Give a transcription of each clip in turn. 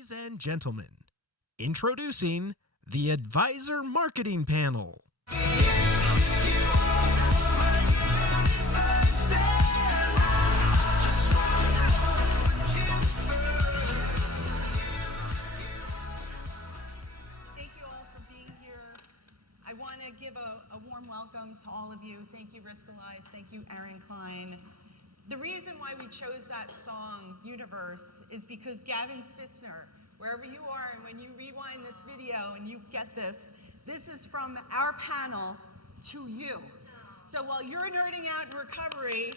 Ladies and gentlemen, introducing the Advisor Marketing Panel. I want to give a warm welcome to all of you. Thank you, Riskalize. Thank you, Aaron Klein. The reason why we chose that song, Universe, is because Gavin Spitzner, wherever you are, and when you rewind this video and you get this is from our panel to you. So while you're nerding out in recovery,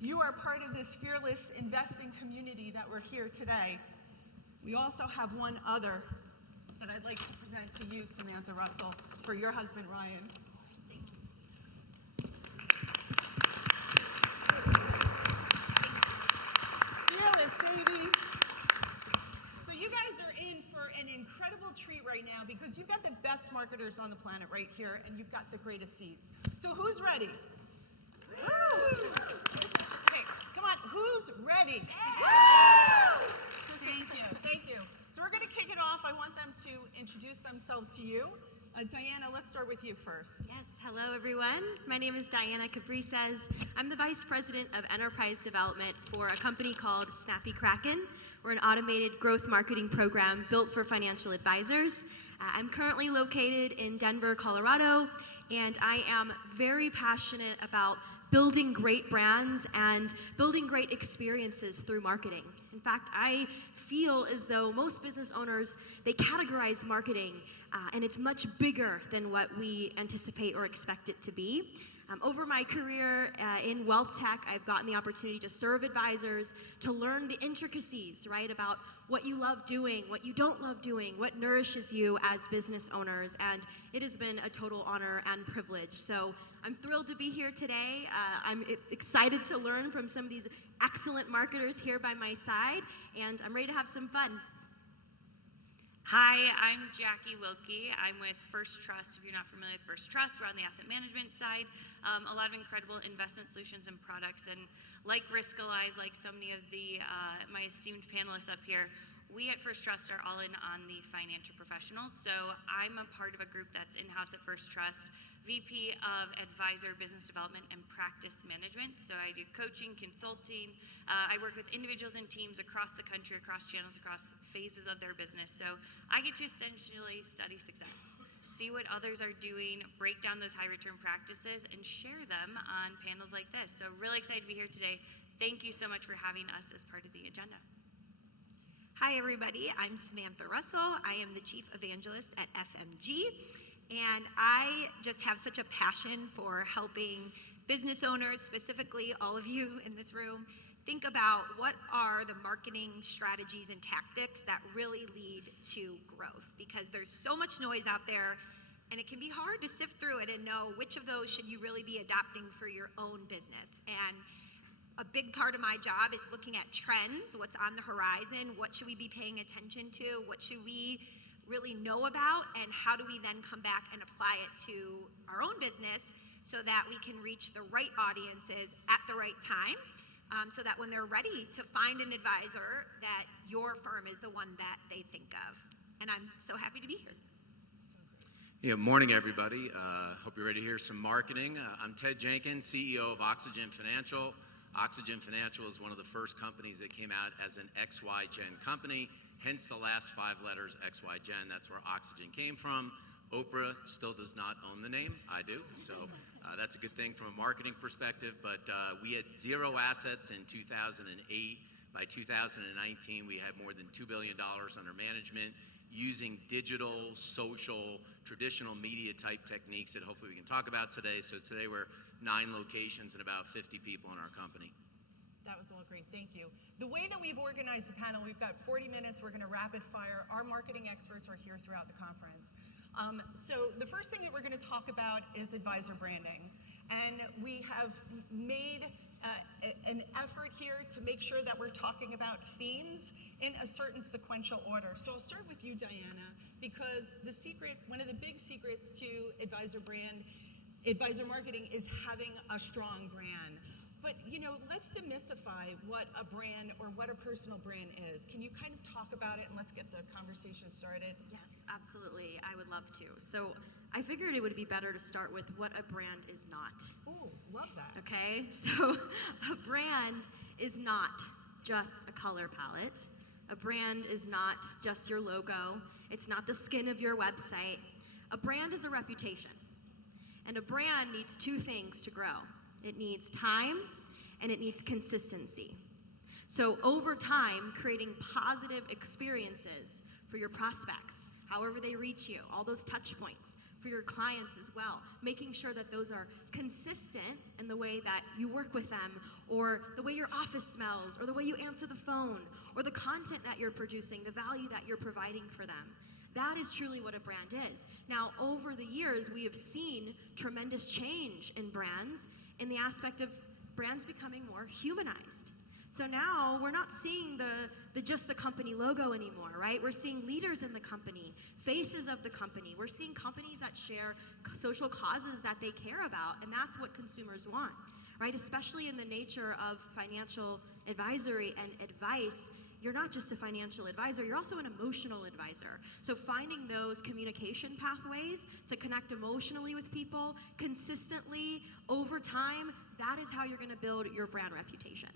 you are part of this fearless investing community that we're here today. We also have one other that I'd like to present to you, Samantha Russell, for your husband, Ryan. Thank you. Fearless, baby. So you guys are in for an incredible treat right now because you've got the best marketers on the planet right here, and you've got the greatest seats. So who's ready? Woo! Okay, come on, who's ready? Woo! Thank you. So we're going to kick it off. I want them to introduce themselves to you. Diana, let's start with you first. Yes, hello everyone. My name is Diana Caprices. I'm the Vice President of Enterprise Development for a company called Snappy Kraken. We're an automated growth marketing program built for financial advisors. I'm currently located in Denver, Colorado, and I am very passionate about building great brands and building great experiences through marketing. In fact, I feel as though most business owners, they categorize marketing and it's much bigger than what we anticipate or expect it to be. Over my career in wealth tech, I've gotten the opportunity to serve advisors, to learn the intricacies, right, about what you love doing, what you don't love doing, what nourishes you as business owners, and it has been a total honor and privilege. So I'm thrilled to be here today. I'm excited to learn from some of these excellent marketers here by my side, and I'm ready to have some fun. Hi, I'm Jackie Wilkie. I'm with First Trust. If you're not familiar with First Trust, we're on the asset management side. A lot of incredible investment solutions and products. And like Riskalize, like so many of the my esteemed panelists up here, we at First Trust are all in on the financial professionals. So I'm a part of a group that's in-house at First Trust, VP of Advisor Business Development and Practice Management. So I do coaching, consulting. I work with individuals and teams across the country, across channels, across phases of their business. So I get to essentially study success, see what others are doing, break down those high return practices, and share them on panels like this. So really excited to be here today. Thank you so much for having us as part of the agenda. Hi everybody, I'm Samantha Russell. I am the Chief Evangelist at FMG. And I just have such a passion for helping business owners, specifically all of you in this room, think about what are the marketing strategies and tactics that really lead to growth. Because there's so much noise out there, and it can be hard to sift through it and know which of those should you really be adopting for your own business. And a big part of my job is looking at trends, what's on the horizon, what should we be paying attention to, what should we really know about, and how do we then come back and apply it to our own business so that we can reach the right audiences at the right time, so that when they're ready to find an advisor, that your firm is the one that they think of. And I'm so happy to be here. Yeah, morning everybody. Hope you're ready to hear some marketing. I'm Ted Jenkins, CEO of Oxygen Financial. Oxygen Financial is one of the first companies that came out as an XYGen company, hence the last 5 letters XYGen. That's where Oxygen came from. Oprah still does not own the name. I do. So that's a good thing from a marketing perspective. But we had 0 assets in 2008. By 2019, we had more than $2 billion under management using digital, social, traditional media type techniques that hopefully we can talk about today. So today we're 9 locations and about 50 people in our company. That was all great, thank you. The way that we've organized the panel, we've got 40 minutes, we're gonna rapid fire. Our marketing experts are here throughout the conference. So the first thing that we're gonna talk about is advisor branding. And we have made an effort here to make sure that we're talking about themes in a certain sequential order. So I'll start with you, Diana, because the secret, one of the big secrets to advisor marketing is having a strong brand. But, let's demystify what a brand or what a personal brand is. Can you kind of talk about it and let's get the conversation started? Yes, absolutely. I would love to. So I figured it would be better to start with what a brand is not. Ooh, love that. Okay? So a brand is not just a color palette. A brand is not just your logo. It's not the skin of your website. A brand is a reputation. And a brand needs two things to grow. It needs time and it needs consistency. So over time, creating positive experiences for your prospects, however they reach you, all those touch points, for your clients as well, making sure that those are consistent in the way that you work with them, or the way your office smells, or the way you answer the phone, or the content that you're producing, the value that you're providing for them. That is truly what a brand is. Now, over the years, we have seen tremendous change in brands in the aspect of brands becoming more humanized. So now we're not seeing just the company logo anymore, right? We're seeing leaders in the company, faces of the company. We're seeing companies that share social causes that they care about, and that's what consumers want, right? Especially in the nature of financial advisory and advice. You're not just a financial advisor, you're also an emotional advisor. So finding those communication pathways to connect emotionally with people consistently over time, that is how you're gonna build your brand reputation.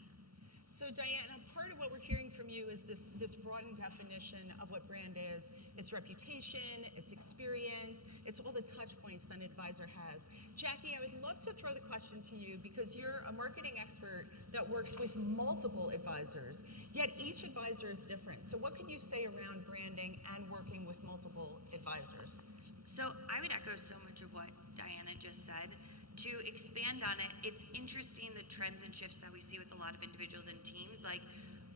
So Diana, part of what we're hearing from you is this broadened definition of what brand is. It's reputation, it's experience, it's all the touch points that an advisor has. Jackie, I would love to throw the question to you because you're a marketing expert that works with multiple advisors, yet each advisor is different. So what can you say around branding and working with multiple advisors? So I would echo so much of what Diana just said. To expand on it, it's interesting the trends and shifts that we see with a lot of individuals and teams. Like,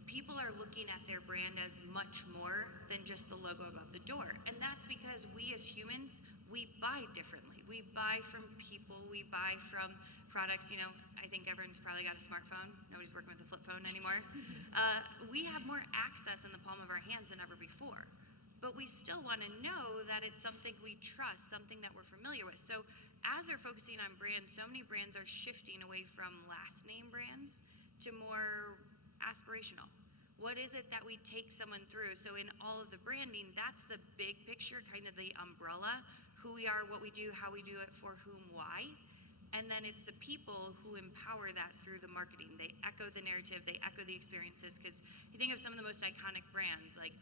people are looking at their brand as much more than just the logo above the door. And that's because we as humans, we buy differently. We buy from people, we buy from products. I think everyone's probably got a smartphone. Nobody's working with a flip phone anymore. We have more access in the palm of our hands than ever before. But we still want to know that it's something we trust, something that we're familiar with. So as we're focusing on brands, so many brands are shifting away from last name brands to more aspirational. What is it that we take someone through? So in all of the branding, that's the big picture, kind of the umbrella, who we are, what we do, how we do it, for whom, why. And then it's the people who empower that through the marketing. They echo the narrative, they echo the experiences, because you think of some of the most iconic brands, like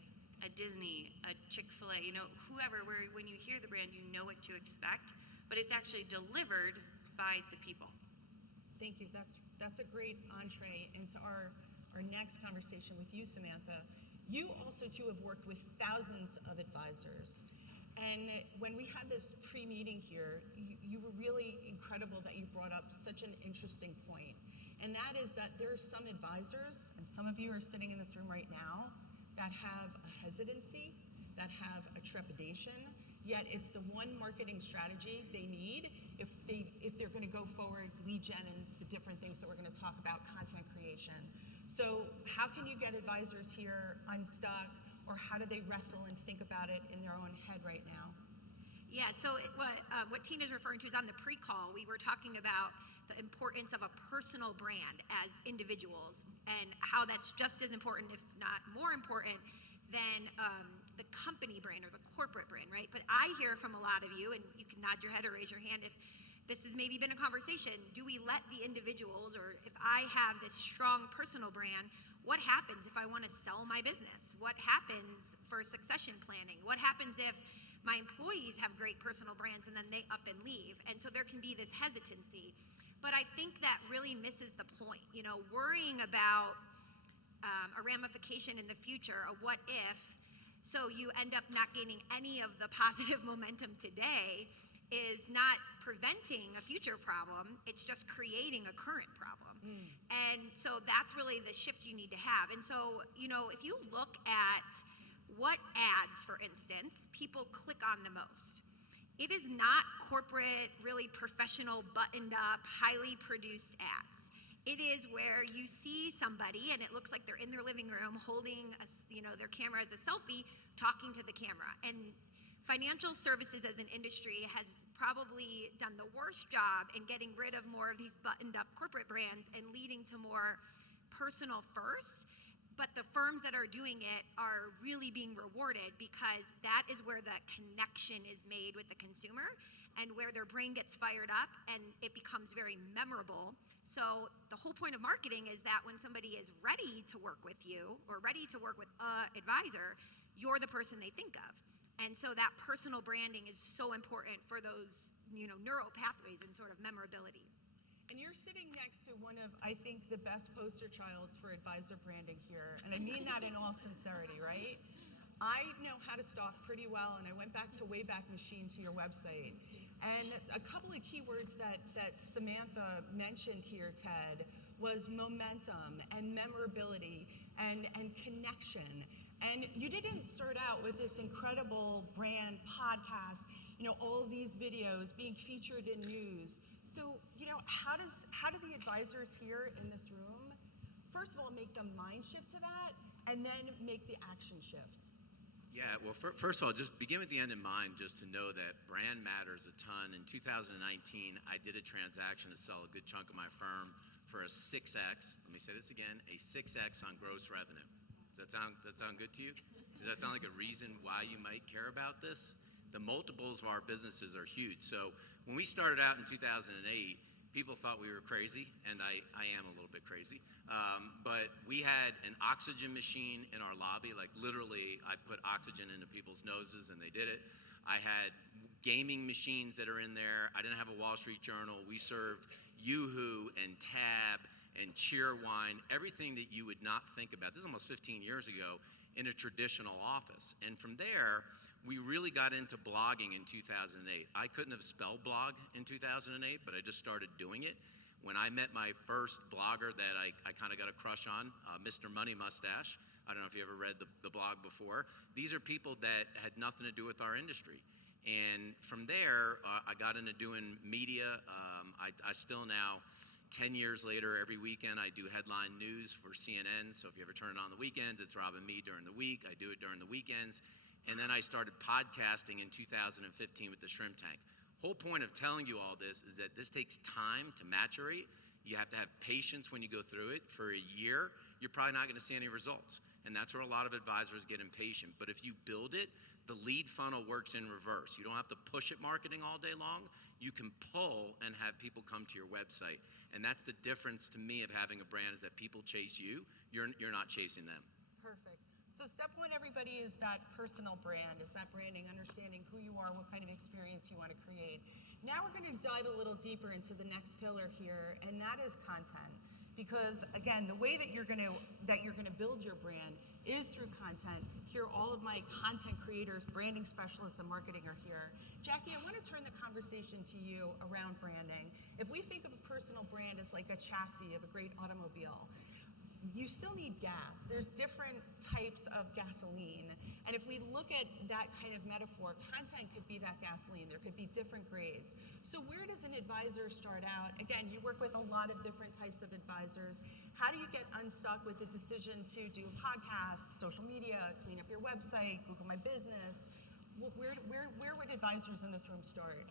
a Disney, a Chick-fil-A, whoever, where when you hear the brand, you know what to expect, but it's actually delivered by the people. Thank you. That's a great entree into our next conversation with you, Samantha. You also, too, have worked with thousands of advisors. And when we had this pre-meeting here, you were really incredible that you brought up such an interesting point. And that is that there are some advisors, and some of you are sitting in this room right now, that have a hesitancy, that have a trepidation, yet it's the one marketing strategy they need if they're gonna go forward, lead gen, and the different things that we're gonna talk about, content creation. So how can you get advisors here unstuck, or how do they wrestle and think about it in their own head right now? Yeah, so what Tina's referring to is on the pre-call, we were talking about the importance of a personal brand as individuals and how that's just as important, if not more important, than the company brand or the corporate brand, right? But I hear from a lot of you, and you can nod your head or raise your hand if this has maybe been a conversation, do we let the individuals, or if I have this strong personal brand, what happens if I want to sell my business? What happens for succession planning? What happens if my employees have great personal brands and then they up and leave? And so there can be this hesitancy. But I think that really misses the point. Worrying about a ramification in the future, a what if, so you end up not gaining any of the positive momentum today, is not preventing a future problem, it's just creating a current problem. And so that's really the shift you need to have. And so, if you look at what ads, for instance, people click on the most, it is not corporate, really professional, buttoned up, highly produced ads. It is where you see somebody and it looks like they're in their living room holding their camera as a selfie, talking to the camera. And financial services as an industry has probably done the worst job in getting rid of more of these buttoned up corporate brands and leading to more personal first. But the firms that are doing it are really being rewarded because that is where the connection is made with the consumer and where their brain gets fired up and it becomes very memorable. So the whole point of marketing is that when somebody is ready to work with you or ready to work with an advisor, you're the person they think of. And so that personal branding is so important for those, neural pathways and sort of memorability. And you're sitting next to one of, I think, the best poster childs for advisor branding here. And I mean that in all sincerity, right? I know how to stalk pretty well, and I went back to Wayback Machine to your website. And a couple of keywords that Samantha mentioned here, Ted, was momentum and memorability and connection. And you didn't start out with this incredible brand podcast, all of these videos being featured in news. So, how do the advisors here in this room, first of all, make the mind shift to that and then make the action shift? Yeah, well, first of all, just begin with the end in mind, just to know that brand matters a ton. In 2019, I did a transaction to sell a good chunk of my firm for a 6x. Let me say this again, a 6x on gross revenue. Does that sound good to you? Does that sound like a reason why you might care about this? The multiples of our businesses are huge. So when we started out in 2008, people thought we were crazy, and I am a little bit crazy. But we had an oxygen machine in our lobby. Like literally, I put oxygen into people's noses, and they did it. I had gaming machines that are in there. I didn't have a Wall Street Journal. We served Yoo-Hoo and Tab and Cheerwine, everything that you would not think about. This is almost 15 years ago in a traditional office. And from there, we really got into blogging in 2008. I couldn't have spelled blog in 2008, but I just started doing it. When I met my first blogger that I kind of got a crush on, Mr. Money Mustache. I don't know if you ever read the blog before. These are people that had nothing to do with our industry. And from there, I got into doing media. I still now, 10 years later, every weekend I do headline news for CNN. So if you ever turn it on the weekends, it's Rob and me during the week. I do it during the weekends. And then I started podcasting in 2015 with the Shrimp Tank. Whole point of telling you all this is that this takes time to maturate. You have to have patience when you go through it. For a year, you're probably not going to see any results. And that's where a lot of advisors get impatient. But if you build it, the lead funnel works in reverse. You don't have to push at marketing all day long. You can pull and have people come to your website. And that's the difference to me of having a brand, is that people chase you. You're not chasing them. Perfect. So step one, everybody, is that personal brand, is that branding, understanding who you are, what kind of experience you want to create. Now we're going to dive a little deeper into the next pillar here, and that is content. Because again, the way that you're going to build your brand is through content. Here, all of my content creators, branding specialists, and marketing are here. Jackie, I want to turn the conversation to you around branding. If we think of a personal brand as like a chassis of a great automobile, you still need gas. There's different types of gasoline. And if we look at that kind of metaphor, content could be that gasoline. There could be different grades. So where does an advisor start out? Again, you work with a lot of different types of advisors. How do you get unstuck with the decision to do a podcast, social media, clean up your website, Google My Business? Where would advisors in this room start?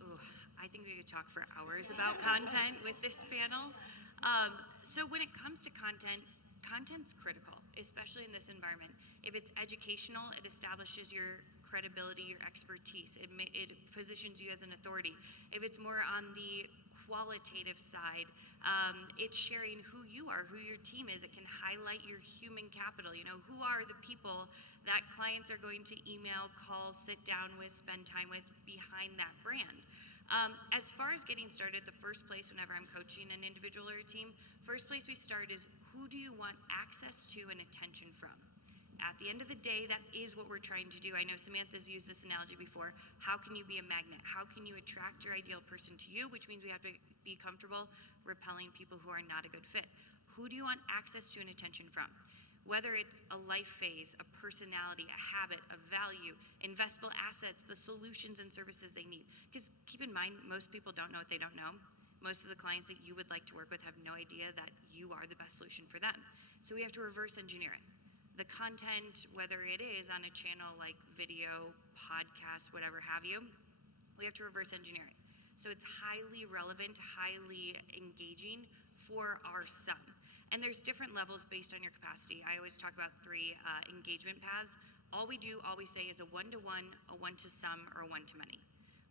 Ooh, I think we could talk for hours about content with this panel. So when it comes to content, content's critical, especially in this environment. If it's educational, it establishes your credibility, your expertise. It positions you as an authority. If it's more on the qualitative side, it's sharing who you are, who your team is. It can highlight your human capital. Who are the people that clients are going to email, call, sit down with, spend time with behind that brand. As far as getting started, the first place whenever I'm coaching an individual or a team, first place we start is, who do you want access to and attention from? At the end of the day, that is what we're trying to do. I know Samantha's used this analogy before. How can you be a magnet? How can you attract your ideal person to you? Which means we have to be comfortable repelling people who are not a good fit. Who do you want access to and attention from? Whether it's a life phase, a personality, a habit, a value, investable assets, the solutions and services they need. Because keep in mind, most people don't know what they don't know. Most of the clients that you would like to work with have no idea that you are the best solution for them. So we have to reverse engineer it. The content, whether it is on a channel like video, podcast, whatever have you, we have to reverse engineer it. So it's highly relevant, highly engaging for our sum. And there's different levels based on your capacity. I always talk about 3 engagement paths. All we say is a one-to-one, a one-to-some, or a one-to-many.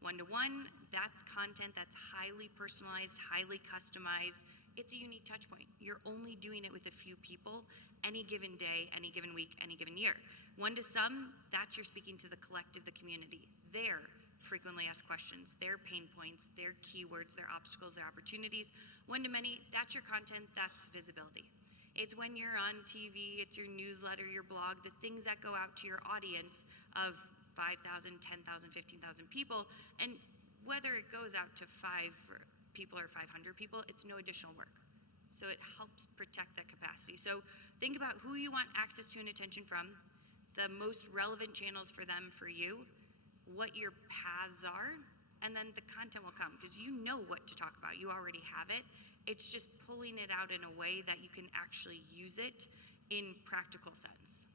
One-to-one, that's content that's highly personalized, highly customized. It's a unique touch point. You're only doing it with a few people any given day, any given week, any given year. One-to-some, that's you're speaking to the collective, the community. Their frequently asked questions, their pain points, their keywords, their obstacles, their opportunities. One-to-many, that's your content, that's visibility. It's when you're on TV, it's your newsletter, your blog, the things that go out to your audience of 5,000, 10,000, 15,000 people. And whether it goes out to 5 people or 500 people, it's no additional work. So it helps protect that capacity. So think about who you want access to and attention from, the most relevant channels for them, for you, what your paths are, and then the content will come because you know what to talk about. You already have it. It's just pulling it out in a way that you can actually use it in practical sense.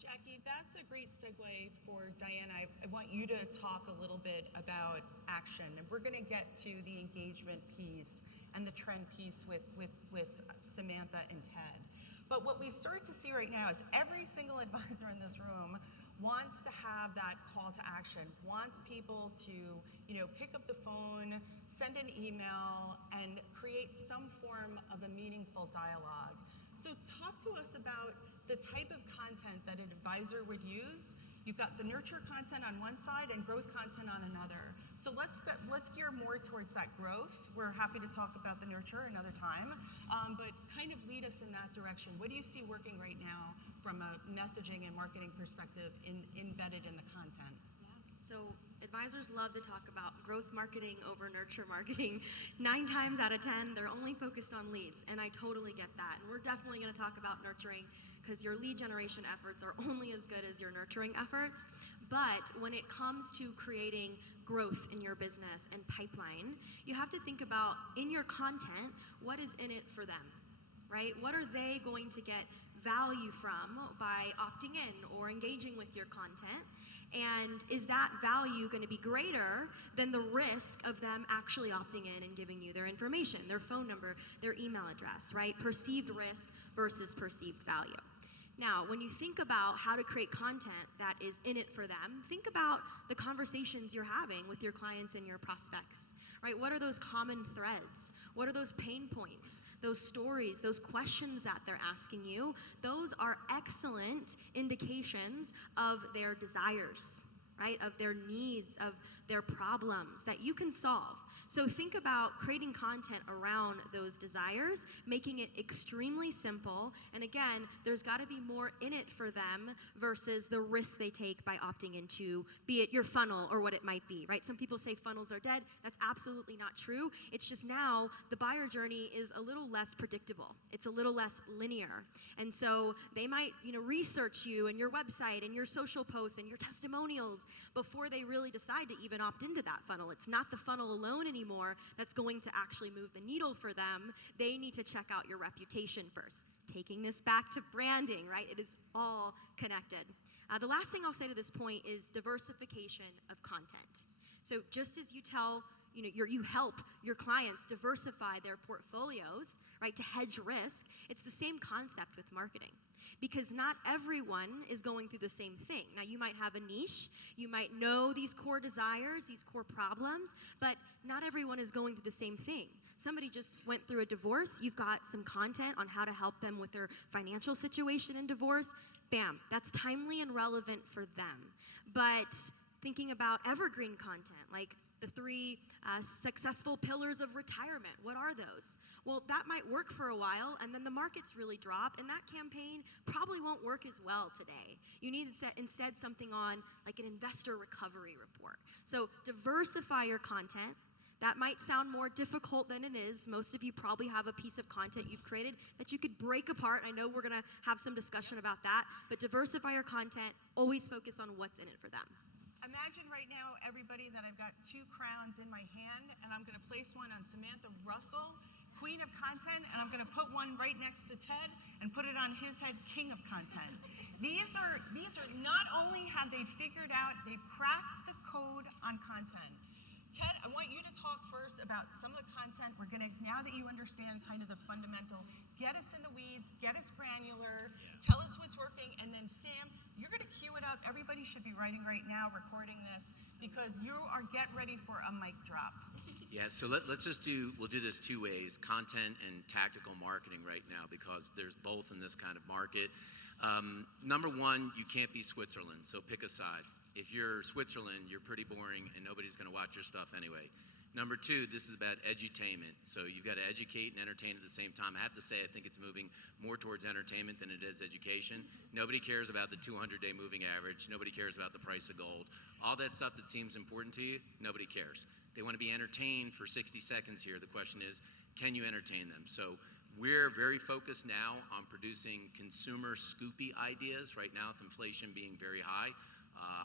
Jackie, that's a great segue for Diana. I want you to talk a little bit about action, and we're going to get to the engagement piece and the trend piece with Samantha and Ted. But what we start to see right now is every single advisor in this room wants to have that call to action, wants people to, pick up the phone, send an email, and create some form of a meaningful dialogue. So talk to us about the type of content that an advisor would use. You've got the nurture content on one side and growth content on another. So let's gear more towards that growth. We're happy to talk about the nurture another time, but kind of lead us in that direction. What do you see working right now from a messaging and marketing perspective embedded in the content? So advisors love to talk about growth marketing over nurture marketing. 9 times out of 10, they're only focused on leads, and I totally get that. And we're definitely going to talk about nurturing because your lead generation efforts are only as good as your nurturing efforts. But when it comes to creating growth in your business and pipeline, you have to think about in your content, what is in it for them, right? What are they going to get value from by opting in or engaging with your content? And is that value going to be greater than the risk of them actually opting in and giving you their information, their phone number, their email address, right? Perceived risk versus perceived value. Now, when you think about how to create content that is in it for them, think about the conversations you're having with your clients and your prospects, right? What are those common threads? What are those pain points, those stories, those questions that they're asking you? Those are excellent indications of their desires, right? Of their needs, of their problems that you can solve. So think about creating content around those desires, making it extremely simple. And again, there's got to be more in it for them versus the risk they take by opting into, be it your funnel or what it might be, right? Some people say funnels are dead. That's absolutely not true. It's just now the buyer journey is a little less predictable. It's a little less linear. And so they might, research you and your website and your social posts and your testimonials before they really decide to even opt into that funnel. It's not the funnel alone anymore that's going to actually move the needle for them. They need to check out your reputation first. Taking this back to branding, right? It is all connected. The last thing I'll say to this point is diversification of content. So just as you you help your clients diversify their portfolios, right, to hedge risk, it's the same concept with marketing. Because not everyone is going through the same thing. Now, you might have a niche, you might know these core desires, these core problems, but not everyone is going through the same thing. Somebody just went through a divorce, you've got some content on how to help them with their financial situation in divorce. Bam, that's timely and relevant for them. But thinking about evergreen content, like the 3 successful pillars of retirement, what are those? Well, that might work for a while, and then the markets really drop, and that campaign probably won't work as well today. You need instead something on like an investor recovery report. So diversify your content. That might sound more difficult than it is. Most of you probably have a piece of content you've created that you could break apart. I know we're going to have some discussion about that, but diversify your content. Always focus on what's in it for them. Imagine right now, everybody, that I've got 2 crowns in my hand, and I'm going to place one on Samantha Russell, queen of content, and I'm going to put one right next to Ted and put it on his head, king of content. These are not only have they figured out, they've cracked the code on content. Ted, I want you to talk first about some of the content. We're gonna, now that you understand kind of the fundamental, get us in the weeds, get us granular, tell us what's working, and then Sam, you're gonna cue it up. Everybody should be writing right now, recording this, because you are get ready for a mic drop. Yeah, so let's just we'll do this two ways, content and tactical marketing right now, because there's both in this kind of market. Number one, you can't be Switzerland, so pick a side. If you're Switzerland, you're pretty boring and nobody's gonna watch your stuff anyway. Number two, this is about edutainment. So you've got to educate and entertain at the same time. I have to say, I think it's moving more towards entertainment than it is education. Nobody cares about the 200-day moving average. Nobody cares about the price of gold. All that stuff that seems important to you, nobody cares. They want to be entertained for 60 seconds here. The question is, can you entertain them? So we're very focused now on producing consumer scoopy ideas right now with inflation being very high.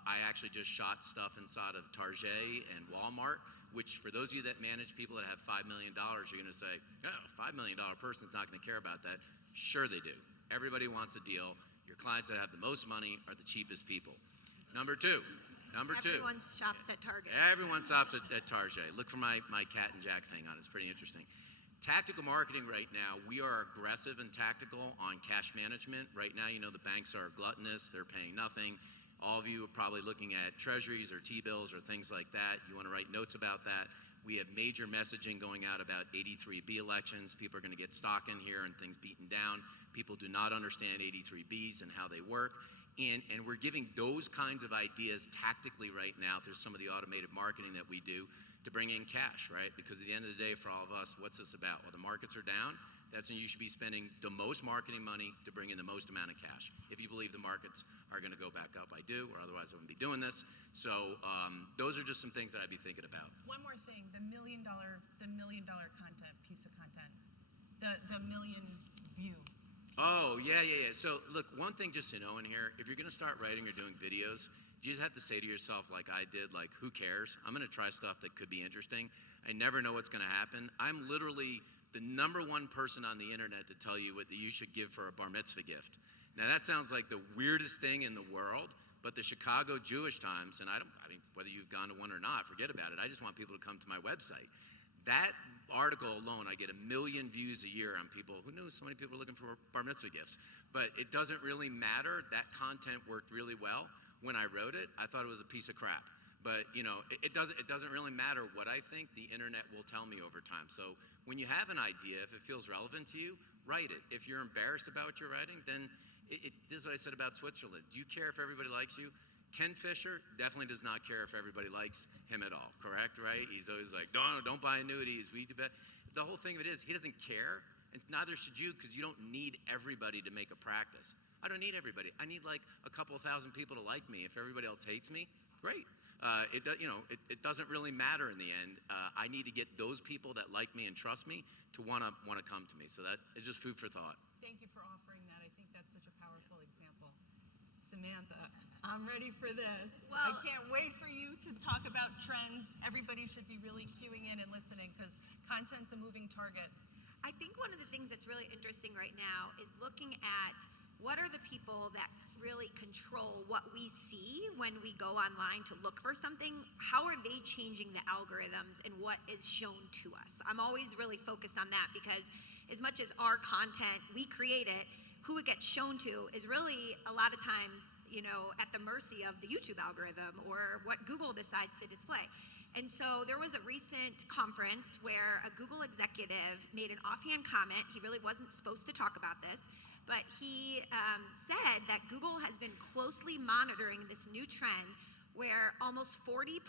I actually just shot stuff inside of Target and Walmart, which for those of you that manage people that have $5 million, you're going to say, oh, $5 million person's not going to care about that. Sure they do. Everybody wants a deal. Your clients that have the most money are the cheapest people. Number two. Everyone shops at Target. Everyone shops at Target. Look for my Cat and Jack thing on it. It's pretty interesting. Tactical marketing right now, we are aggressive and tactical on cash management. Right now, you know, the banks are gluttonous. They're paying nothing. All of you are probably looking at treasuries or T-bills or things like that. You want to write notes about that. We have major messaging going out about 83B elections. People are going to get stock in here and things beaten down. People do not understand 83Bs and how they work. And we're giving those kinds of ideas tactically right now through some of the automated marketing that we do to bring in cash, right? Because at the end of the day, for all of us, what's this about? Well, the markets are down. That's when you should be spending the most marketing money to bring in the most amount of cash. If you believe the markets are going to go back up, I do, or otherwise I wouldn't be doing this. So those are just some things that I'd be thinking about. One more thing, the million dollar content, piece of content, the million view. Oh, yeah. So look, one thing just to know in here, if you're going to start writing or doing videos, you just have to say to yourself, like I did, like, who cares? I'm going to try stuff that could be interesting. I never know what's going to happen. I'm literally the number one person on the internet to tell you what you should give for a bar mitzvah gift. Now that sounds like the weirdest thing in the world, but the Chicago Jewish Times, and I mean, whether you've gone to one or not, forget about it. I just want people to come to my website. That article alone, I get 1 million views a year on people. Who knew so many people are looking for bar mitzvah gifts? But it doesn't really matter. That content worked really well. When I wrote it, I thought it was a piece of crap. But you know, it doesn't really matter what I think. The internet will tell me over time. So when you have an idea, if it feels relevant to you, write it. If you're embarrassed about what you're writing, then this is what I said about Switzerland. Do you care if everybody likes you? Ken Fisher definitely does not care if everybody likes him at all. Correct, right? He's always like, don't buy annuities. The whole thing of it is he doesn't care, and neither should you, because you don't need everybody to make a practice. I don't need everybody. I need like a couple thousand people to like me. If everybody else hates me, great. It doesn't really matter in the end. I need to get those people that like me and trust me to want to come to me. So that is just food for thought. Thank you for offering that. I think that's such a powerful example. Samantha, I'm ready for this. I can't wait for you to talk about trends. Everybody should be really queuing in and listening because content's a moving target. I think one of the things that's really interesting right now is looking at what are the people that really control what we see when we go online to look for something. How are they changing the algorithms and what is shown to us? I'm always really focused on that because as much as our content, we create it, who it gets shown to is really a lot of times, you know, at the mercy of the YouTube algorithm or what Google decides to display. And so there was a recent conference where a Google executive made an offhand comment. He really wasn't supposed to talk about this, but he said that Google has been closely monitoring this new trend where almost 40%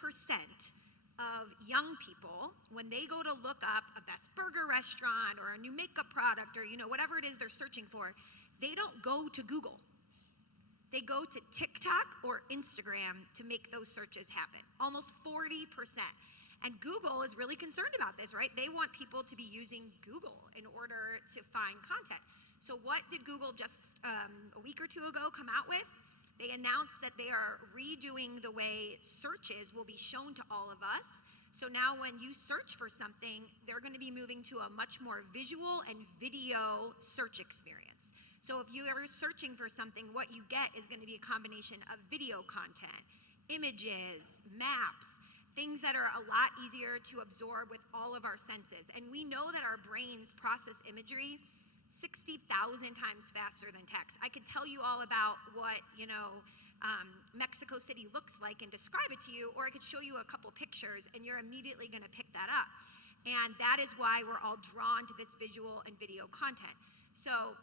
of young people, when they go to look up a best burger restaurant or a new makeup product or, you know, whatever it is they're searching for, they don't go to Google. They go to TikTok or Instagram to make those searches happen. Almost 40%. And Google is really concerned about this, right? They want people to be using Google in order to find content. So what did Google just a week or two ago come out with? They announced that they are redoing the way searches will be shown to all of us So now when you search for something, they're going to be moving to a much more visual and video search experience. So if you are searching for something, what you get is going to be a combination of video content, images, maps, things that are a lot easier to absorb with all of our senses. And we know that our brains process imagery 60,000 times faster than text. I could tell you all about what, Mexico City looks like and describe it to you, or I could show you a couple pictures and you're immediately going to pick that up. And that is why we're all drawn to this visual and video content. So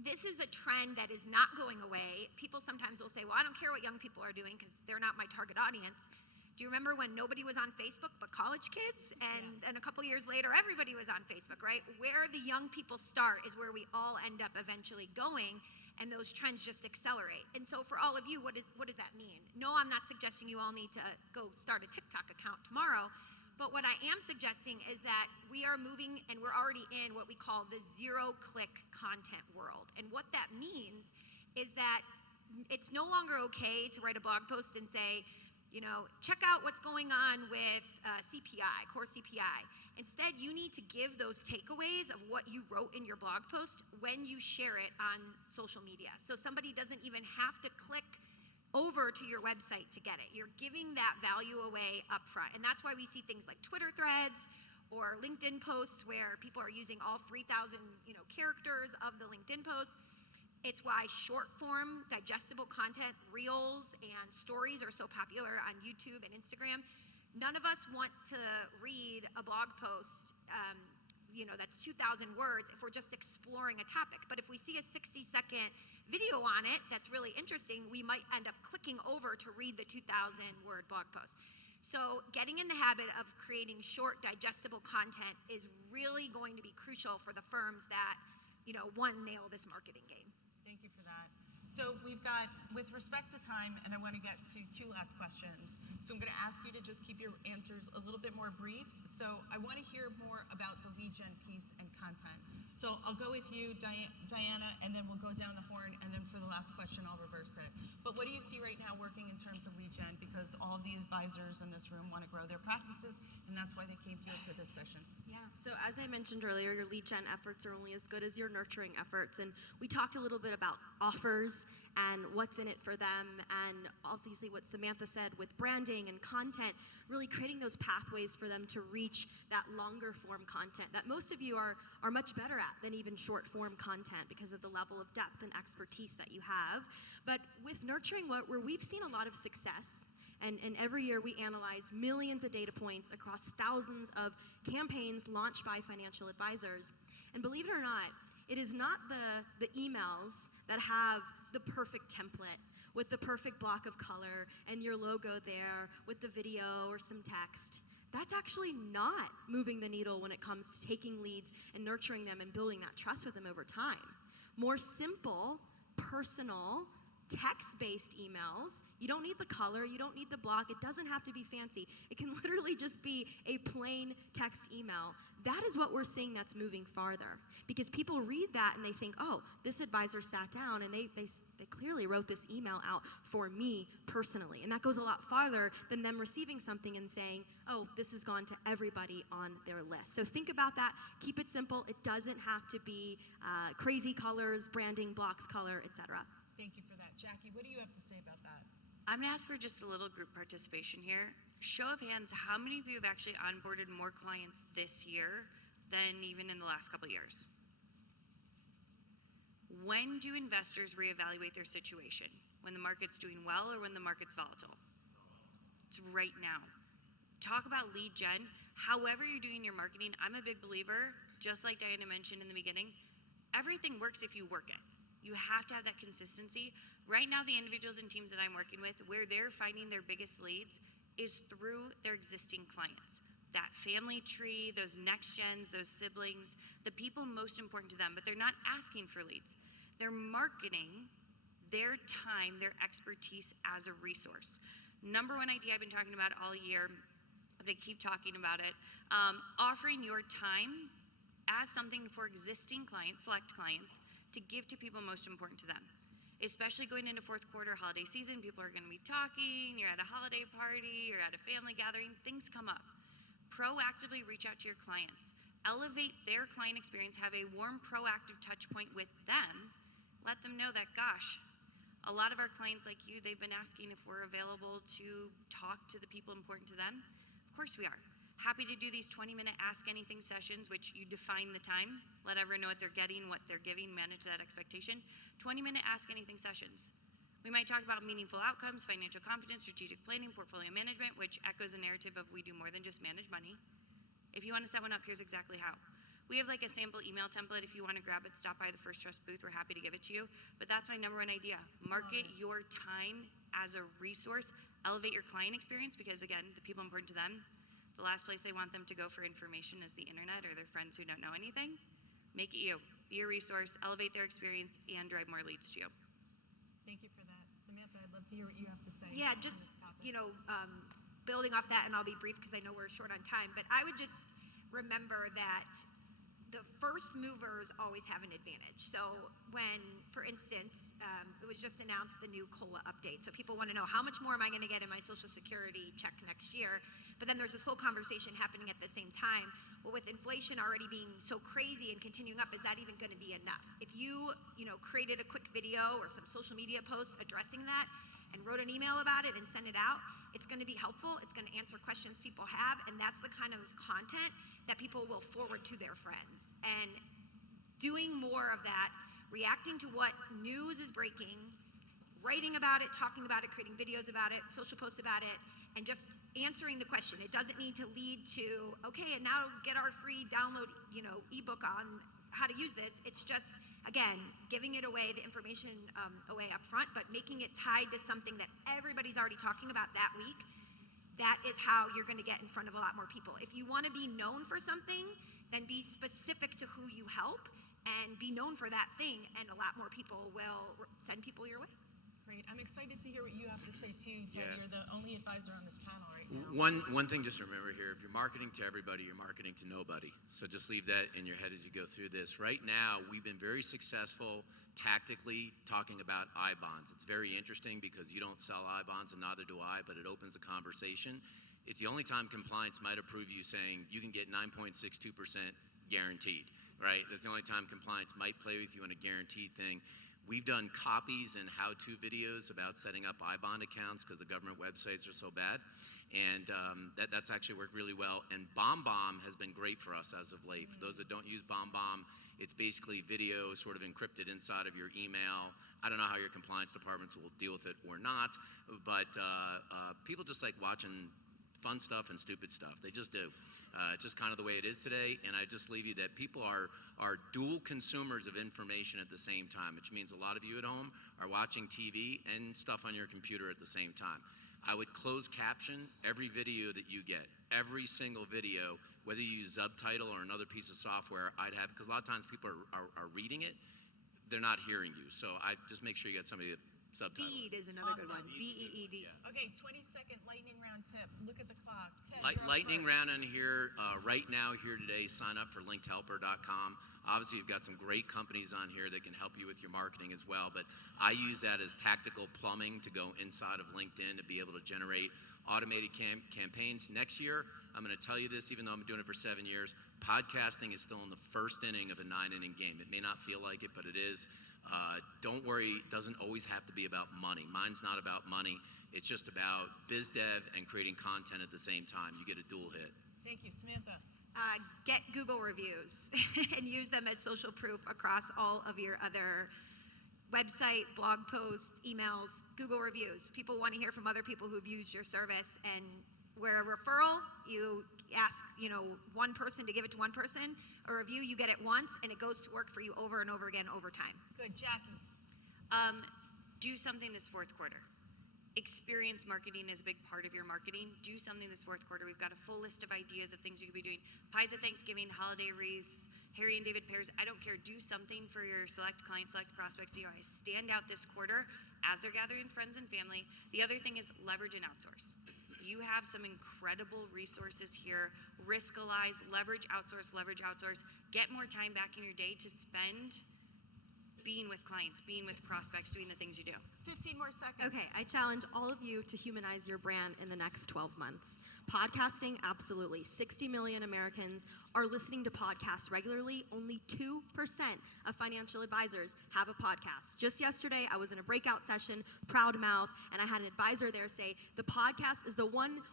this is a trend that is not going away. People sometimes will say, well, I don't care what young people are doing because they're not my target audience. Do you remember when nobody was on Facebook but college kids? And a couple years later, everybody was on Facebook, right? Where the young people start is where we all end up eventually going, and those trends just accelerate. And so for all of you, what does that mean? No, I'm not suggesting you all need to go start a TikTok account tomorrow, but what I am suggesting is that we are moving, and we're already in what we call the zero-click content world. And what that means is that it's no longer okay to write a blog post and say, check out what's going on with CPI, core CPI. Instead, you need to give those takeaways of what you wrote in your blog post when you share it on social media. So somebody doesn't even have to click over to your website to get it. You're giving that value away up front. And that's why we see things like Twitter threads or LinkedIn posts where people are using all 3,000 characters of the LinkedIn post. It's why short form, digestible content, reels, and stories are so popular on YouTube and Instagram. None of us want to read a blog post, that's 2,000 words if we're just exploring a topic. But if we see a 60-second video on it that's really interesting, we might end up clicking over to read the 2,000-word blog post. So getting in the habit of creating short, digestible content is really going to be crucial for the firms that, nail this marketing game. Thank you for that. So we've got, with respect to time, and I want to get to two last questions. So I'm going to ask you to just keep your answers a little bit more brief. So I want to hear more about the lead gen piece and content. So I'll go with you, Diana, and then we'll go down the horn, and then for the last question, I'll reverse it. But what do you see right now working in terms of lead gen? Because all of the advisors in this room want to grow their practices, and that's why they came here for this session. Yeah, so as I mentioned earlier, your lead gen efforts are only as good as your nurturing efforts. And we talked a little bit about offers and what's in it for them, and obviously what Samantha said with branding and content, really creating those pathways for them to reach that longer form content that most of you are much better at than even short form content because of the level of depth and expertise that you have. But with nurturing, where we've seen a lot of success, and every year we analyze millions of data points across thousands of campaigns launched by financial advisors. And believe it or not, it is not the emails that have the perfect template with the perfect block of color and your logo there with the video or some text. That's actually not moving the needle when it comes to taking leads and nurturing them and building that trust with them over time. More simple, personal, text-based emails. You don't need the color, you don't need the block, it doesn't have to be fancy. It can literally just be a plain text email. That is what we're seeing that's moving farther. Because people read that and they think, oh, this advisor sat down and they clearly wrote this email out for me personally. And that goes a lot farther than them receiving something and saying, oh, this has gone to everybody on their list. So think about that, keep it simple. It doesn't have to be crazy colors, branding, blocks, color, etc. Thank you for that. Jackie, what do you have to say about that? I'm going to ask for just a little group participation here. Show of hands, how many of you have actually onboarded more clients this year than even in the last couple of years? When do investors reevaluate their situation? When the market's doing well or when the market's volatile? It's right now. Talk about lead gen. However you're doing your marketing, I'm a big believer, just like Diana mentioned in the beginning, everything works if you work it. You have to have that consistency. Right now, the individuals and teams that I'm working with, where they're finding their biggest leads is through their existing clients. That family tree, those next gens, those siblings, the people most important to them, but they're not asking for leads. They're marketing their time, their expertise as a resource. Number one idea I've been talking about all year, they keep talking about it, offering your time as something for existing clients, select clients, to give to people most important to them. Especially going into fourth quarter holiday season, people are going to be talking, you're at a holiday party, you're at a family gathering, things come up. Proactively reach out to your clients. Elevate their client experience. Have a warm, proactive touch point with them. Let them know that, gosh, a lot of our clients like you, they've been asking if we're available to talk to the people important to them. Of course we are. Happy to do these 20-minute Ask Anything sessions, which you define the time, let everyone know what they're getting, what they're giving, manage that expectation. 20-minute Ask Anything sessions. We might talk about meaningful outcomes, financial confidence, strategic planning, portfolio management, which echoes a narrative of we do more than just manage money. If you want to set one up, here's exactly how. We have like a sample email template. If you want to grab it, stop by the First Trust booth. We're happy to give it to you. But that's my number one idea. Market your time as a resource. Elevate your client experience because, again, the people important to them, the last place they want them to go for information is the internet or their friends who don't know anything. Make it you. Be a resource, elevate their experience, and drive more leads to you. Thank you for that. Samantha, I'd love to hear what you have to say. Yeah, on just, this topic. building off that, and I'll be brief because I know we're short on time, but I would just remember that the first movers always have an advantage. So when, for instance, it was just announced the new COLA update. So people want to know, how much more am I going to get in my Social Security check next year? But then there's this whole conversation happening at the same time. Well, with inflation already being so crazy and continuing up, is that even going to be enough? If you created a quick video or some social media post addressing that and wrote an email about it and sent it out, it's going to be helpful. It's going to answer questions people have, and that's the kind of content that people will forward to their friends. And doing more of that, reacting to what news is breaking, writing about it, talking about it, creating videos about it, social posts about it, and just answering the question. It doesn't need to lead to, okay, and now get our free download, ebook on how to use this. It's just, again, giving it away, the information away up front, but making it tied to something that everybody's already talking about that week. That is how you're going to get in front of a lot more people. If you want to be known for something, then be specific to who you help and be known for that thing, and a lot more people will send people your way. Great. I'm excited to hear what you have to say too, Ted. Yeah. You're the only advisor on this panel right now. One thing just remember here, if you're marketing to everybody, you're marketing to nobody. So just leave that in your head as you go through this. Right now, we've been very successful tactically talking about I-bonds. It's very interesting because you don't sell I-bonds and neither do I, but it opens a conversation. It's the only time compliance might approve you saying you can get 9.62% guaranteed, right? That's the only time compliance might play with you on a guaranteed thing. We've done copies and how-to videos about setting up I-bond accounts because the government websites are so bad. And that's actually worked really well. And BombBomb has been great for us as of late. For those that don't use BombBomb, it's basically video sort of encrypted inside of your email. I don't know how your compliance departments will deal with it or not, but people just like watching fun stuff and stupid stuff. They just do. It's just kind of the way it is today, and I just leave you that people are dual consumers of information at the same time, which means a lot of you at home are watching TV and stuff on your computer at the same time. I would close caption every video that you get, every single video, whether you use Subtitle or another piece of software, I'd have, because a lot of times people are reading it, they're not hearing you. So I just make sure you get somebody that subtitle. Veed is another good one. Awesome. VEED. Yeah. Okay, 20-second lightning round tip. Look at the clock. Ted, you're up Lightning first. round in here right now here today. Sign up for linkedhelper.com. Obviously, you've got some great companies on here that can help you with your marketing as well. But I use that as tactical plumbing to go inside of LinkedIn to be able to generate automated campaigns. Next year, I'm going to tell you this, even though I've been doing it for 7 years, podcasting is still in the first inning of a 9-inning game. It may not feel like it, but it is. Don't worry, it doesn't always have to be about money. Mine's not about money. It's just about biz dev and creating content at the same time. You get a dual hit. Thank you, Samantha. Get Google reviews and use them as social proof across all of your other website, blog posts, emails. Google reviews. People want to hear from other people who've used your service, and where a referral, you ask one person to give it to one person. A review, you get it once, and it goes to work for you over and over again over time. Good, Jackie. Do something this fourth quarter. Experience marketing is a big part of your marketing. Do something this fourth quarter. We've got a full list of ideas of things you could be doing. Pies at Thanksgiving, holiday wreaths, Harry and David pairs. I don't care. Do something for your select clients, select prospects. Stand out this quarter as they're gathering friends and family. The other thing is leverage and outsource. You have some incredible resources here. Riskalyze, leverage, outsource, leverage, outsource. Get more time back in your day to spend being with clients, being with prospects, doing the things you do. 15 more seconds. Okay, I challenge all of you to humanize your brand in the next 12 months. Podcasting, absolutely. 60 million Americans are listening to podcasts regularly. Only 2% of financial advisors have a podcast. Just yesterday, I was in a breakout session, proud mouth, and I had an advisor there say, the podcast is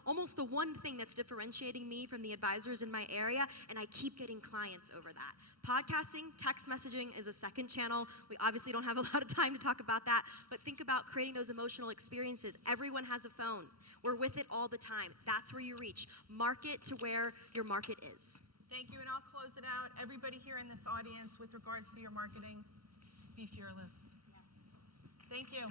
almost the one thing that's differentiating me from the advisors in my area, and I keep getting clients over that. Podcasting, text messaging is a second channel. We obviously don't have a lot of time to talk about that, but think about creating those emotional experiences. Everyone has a phone. We're with it all the time. That's where you reach. Market to where your market is. Thank you, and I'll close it out. Everybody here in this audience, with regards to your marketing, be fearless. Yes. Thank you.